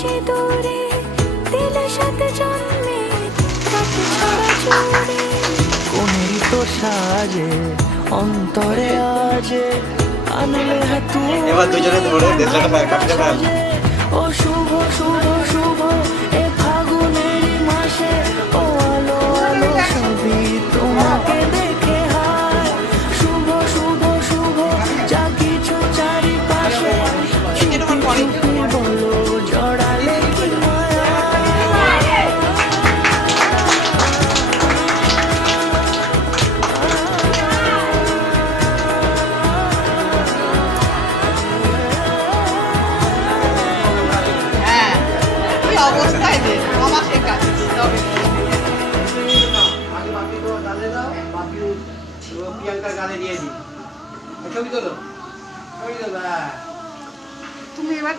সিঁদুরে দিলের সাথে জন্মে থাকে ছড়া জুড়ে। কোনেরই তো সাজে অন্তরে আজে আনলে হ্যাঁ তুমি এবার দুজনে ধরে দেশটা কাটতে পার। ও শুভ শুভ শুভ এ ফাগুনেরই মাসে ও আলো আলো সবই তোমাকে দেখে হায় শুভ শুভ শুভ যা কিছু চারিপাশে চুপি চুপি বলো জড়ালে কি মায়া। হ্যাঁ ওই অবস্থায় দে আমার শেখাচ্ছি তবে বাকি তো গালে দাও, বাকি প্রিয়াঙ্কার গালে দিয়ে দিই। ছবি তোলো, ছবি তোলো। তুমি এবার